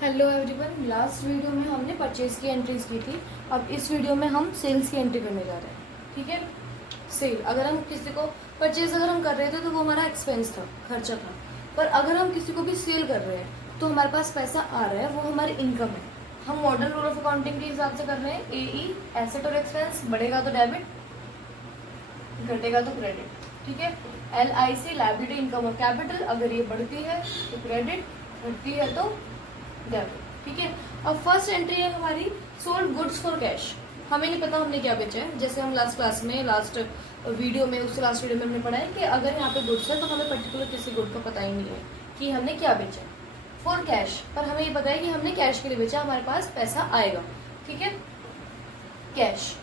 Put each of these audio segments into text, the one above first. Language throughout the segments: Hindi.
Hello everyone. लास्ट वीडियो में हमने परचेज़ की एंट्रीज की थी। अब इस वीडियो में हम सेल्स की एंट्री करने जा रहे हैं। ठीक है। सेल, अगर हम किसी को परचेज़ अगर हम कर रहे थे तो वो हमारा एक्सपेंस था, खर्चा था। पर अगर हम किसी को भी सेल कर रहे हैं तो हमारे पास पैसा आ रहा है, वो हमारी इनकम है। हम मॉडर्न रूल ऑफ अकाउंटिंग के हिसाब से कर रहे हैं। AE एसेट और एक्सपेंस, बढ़ेगा तो डेबिट, घटेगा तो क्रेडिट। ठीक है। LIC लायबिलिटी इनकम और कैपिटल, अगर ये बढ़ती है तो क्रेडिट, घटती है तो डेबिट। ठीक है। अब फर्स्ट एंट्री है हमारी सोल्ड गुड्स फॉर कैश। हमें नहीं पता हमने क्या बेचा है। जैसे हम लास्ट क्लास में, लास्ट वीडियो में, उससे लास्ट वीडियो में हमने पढ़ा है कि अगर यहाँ पे गुड्स है तो हमें पर्टिकुलर किसी गुड का पता ही नहीं है कि हमने क्या बेचा है। फॉर कैश, पर हमें ये पता है कि हमने कैश के लिए बेचा, हमारे पास पैसा आएगा। ठीक है। कैश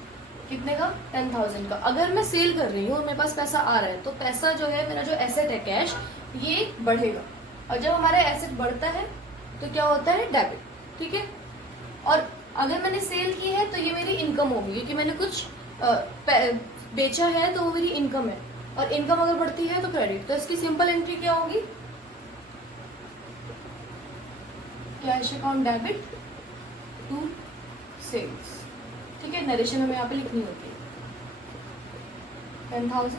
कितने का? 10,000 का। अगर मैं सेल कर रही हूँ और मेरे पास पैसा आ रहा है तो पैसा जो है, मेरा जो एसेट है कैश, ये बढ़ेगा। और जब हमारा एसेट बढ़ता है तो क्या होता है? डेबिट। ठीक है। और अगर मैंने सेल की है तो ये मेरी इनकम होगी, क्योंकि मैंने कुछ बेचा है तो वो मेरी इनकम है। और इनकम अगर बढ़ती है तो क्रेडिट। तो इसकी सिंपल एंट्री क्या होगी? Cash account debit to sales. ठीक है। नरेशन हमें यहाँ पे लिखनी होती है। 10,000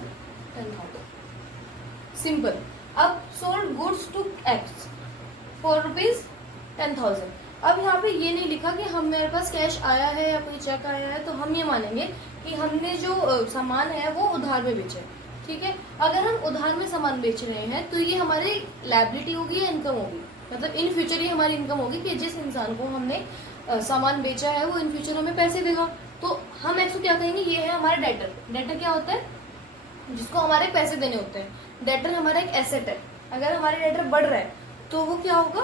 10,000 सिंपल। अब sold goods to X for ₹10,000। अब यहाँ पे ये नहीं लिखा कि हम, मेरे पास कैश आया है या कोई चेक आया है, तो हम ये मानेंगे कि हमने जो सामान है वो उधार में बेचा है। ठीक है। अगर हम उधार में सामान बेच रहे हैं तो ये हमारी लायबिलिटी होगी या इनकम होगी? मतलब इन फ्यूचर ही हमारी इनकम होगी कि जिस इंसान को हमने सामान बेचा है वो इन फ्यूचर हमें पैसे देगा। तो हम एक्स को क्या कहेंगे? ये है हमारा डेटर। डेटर क्या होता है? जिसको हमारे पैसे देने होते हैं। डेटर हमारा एक एसेट है। अगर हमारे डेटर बढ़ रहा है तो वो क्या होगा?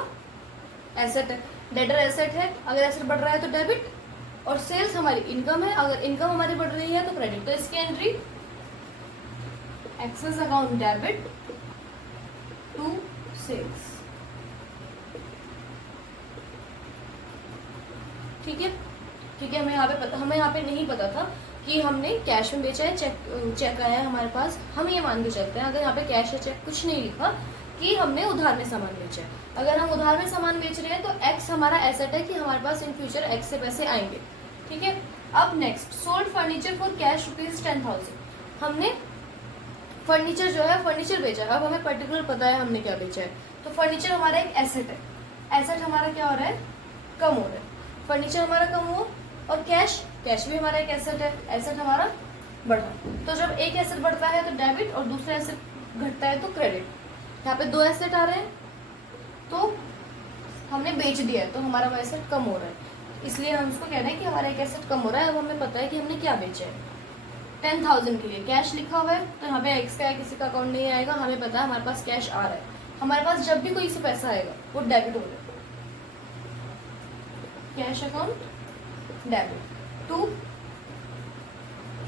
एसेट है। डेटर एसेट है, अगर एसेट बढ़ रहा है तो डेबिट। और सेल्स हमारी इनकम है, अगर इनकम हमारी बढ़ रही है तो क्रेडिट। तो इसकी entry X's account debit to sales. ठीक है। ठीक है। हमें यहाँ पे नहीं पता था कि हमने कैश में बेचा है, चेक आया है हमारे पास। हम ये मान के चलते हैं, अगर यहाँ पे कैश है, चेक कुछ नहीं लिखा, कि हमने उधार में सामान बेचा है। अगर हम उधार में सामान बेच रहे हैं तो एक्स हमारा एसेट है कि हमारे पास इन फ्यूचर एक्स से पैसे आएंगे। ठीक है। अब next, sold furniture for cash ₹10,000। हमने फर्नीचर जो है, फर्नीचर बेचा है। अब हमें पर्टिकुलर पता है हमने क्या बेचा है। तो फर्नीचर हमारा एक एसेट है। एसेट हमारा क्या हो रहा है? कम हो रहा है। फर्नीचर हमारा कम हुआ। और कैश भी हमारा एक एसेट है। एसेट हमारा बढ़ा। तो जब एक एसेट बढ़ता है तो डेबिट और दूसरा एसेट घटता है तो क्रेडिट। यहाँ पे दो एसेट आ रहे हैं तो हमने बेच दिया है तो हमारा वो एसेट कम हो रहा है, इसलिए हम उसको कह रहे हैं कि हमारा एक एसेट कम हो रहा है। अब हमें पता है कि हमने क्या बेचा है। 10,000 के लिए कैश लिखा हुआ है तो यहाँ पे एक्स का किसी का अकाउंट नहीं आएगा। हमें पता है हमारे पास कैश आ रहा है। हमारे पास जब भी कोई से पैसा आएगा वो डेबिट हो रहा है। Cash account debit to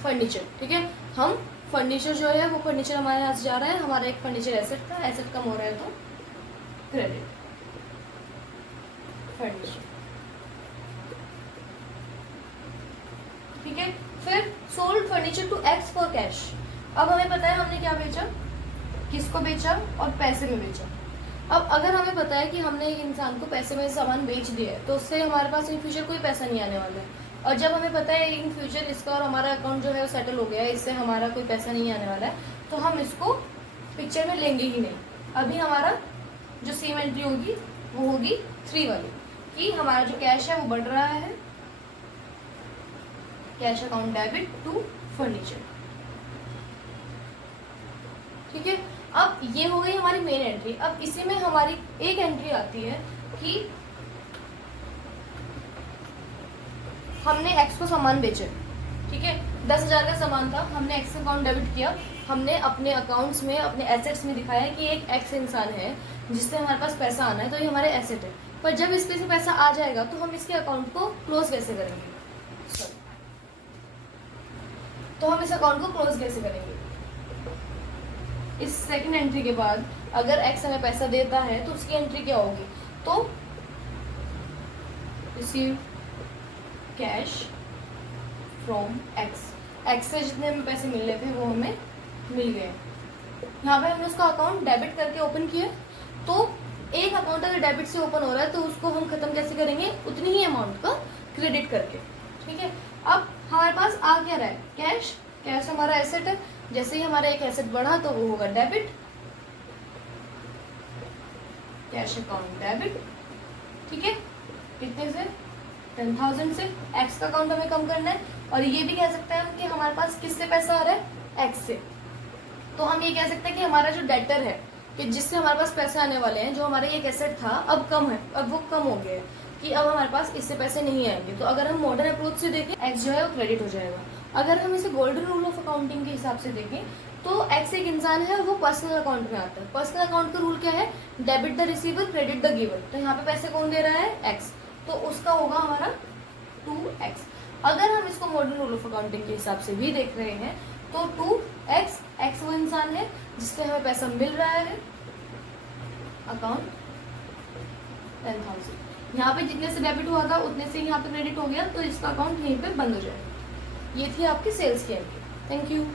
furniture. ठीक है। हम फर्नीचर जो है वो फर्नीचर हमारे यहाँ से जा रहा है, हमारा एक फर्नीचर एसेट था, एसेट कम हो रहा है तो क्रेडिट फर्नीचर। ठीक है। फिर sold furniture to X for cash. अब हमें पता है हमने क्या बेचा, किसको बेचा और पैसे में बेचा। अब अगर हमें पता है कि हमने एक इंसान को पैसे में सामान बेच दिया है तो उससे हमारे पास इन फ्यूचर कोई पैसा नहीं आने वाला है। और जब हमें पता है इन फ्यूचर इसका और हमारा अकाउंट जो है वो सेटल हो गया है, इससे हमारा कोई पैसा नहीं आने वाला है, तो हम इसको पिक्चर में लेंगे ही नहीं। अभी हमारा जो सेम एंट्री होगी वो होगी 3 वाली, कि हमारा जो कैश है वो बढ़ रहा है। Cash account debit to furniture. ठीक है। अब ये हो गई हमारी मेन एंट्री। अब इसी में हमारी एक एंट्री आती है कि हमने एक्स को सामान बेचे। ठीक है। 10,000 का सामान था, हमने एक्स अकाउंट डेबिट किया। हमने अपने अकाउंट्स में, अपने एसेट्स में दिखाया कि एक एक्स इंसान है जिससे हमारे पास पैसा आना है, तो ये हमारे एसेट है। पर जब इस पे से पैसा आ जाएगा तो हम इसके अकाउंट को क्लोज कैसे करेंगे? तो हम इस अकाउंट को क्लोज कैसे करेंगे? इस सेकंड एंट्री के बाद अगर एक्स हमें पैसा देता है तो उसकी एंट्री क्या होगी? तो रिसीव कैश फ्रॉम एक्स से जितने हमें पैसे मिल रहे थे वो हमें मिल गए। यहाँ पे हमने उसका अकाउंट डेबिट करके ओपन किया। तो एक अकाउंट अगर डेबिट से ओपन हो रहा है तो उसको हम खत्म कैसे कैसे करेंगे, उतनी ही अमाउंट का क्रेडिट करके। ठीक है, अब हमारे पास आ क्या रहा है, कैश। कैश हमारा एसेट है, जैसे ही हमारा एक एसेट बढ़ा तो वो होगा डेबिट, कैश अकाउंट डेबिट। ठीक है, कितने से, 10,000 से। एक्स का अकाउंट हमें कम करना है, और ये भी कह सकते हैं हम कि हमारे पास किससे पैसा आ रहा है, एक्स से। तो हम ये कह सकते हैं कि हमारा जो डेटर है, कि जिससे हमारे पास पैसे आने वाले हैं, जो हमारा एक एसेट था अब कम है, अब वो कम हो गया है कि अब हमारे पास इससे पैसे नहीं आएंगे। तो अगर हम मॉडर्न अप्रोच से देखें, एक्स जो है वो क्रेडिट हो जाएगा। अगर हम इसे गोल्डन रूल ऑफ अकाउंटिंग के हिसाब से देखें तो एक्स एक इंसान है, वो पर्सनल अकाउंट में आता है। पर्सनल अकाउंट का रूल क्या है, debit the receiver credit the giver. तो यहाँ पे पैसे कौन दे रहा है, एक्स, तो उसका होगा हमारा 2x। अगर हम इसको मॉडर्न रूल ऑफ अकाउंटिंग के हिसाब से भी देख रहे हैं तो 2x, एक्स वो इंसान है जिससे हमें पैसा मिल रहा है, अकाउंट 10,000। यहाँ पे जितने से डेबिट हुआ था उतने से यहाँ पे क्रेडिट हो गया, तो इसका अकाउंट यहीं पे बंद हो जाएगा। ये थी आपकी सेल्स की एंट्री। Thank you.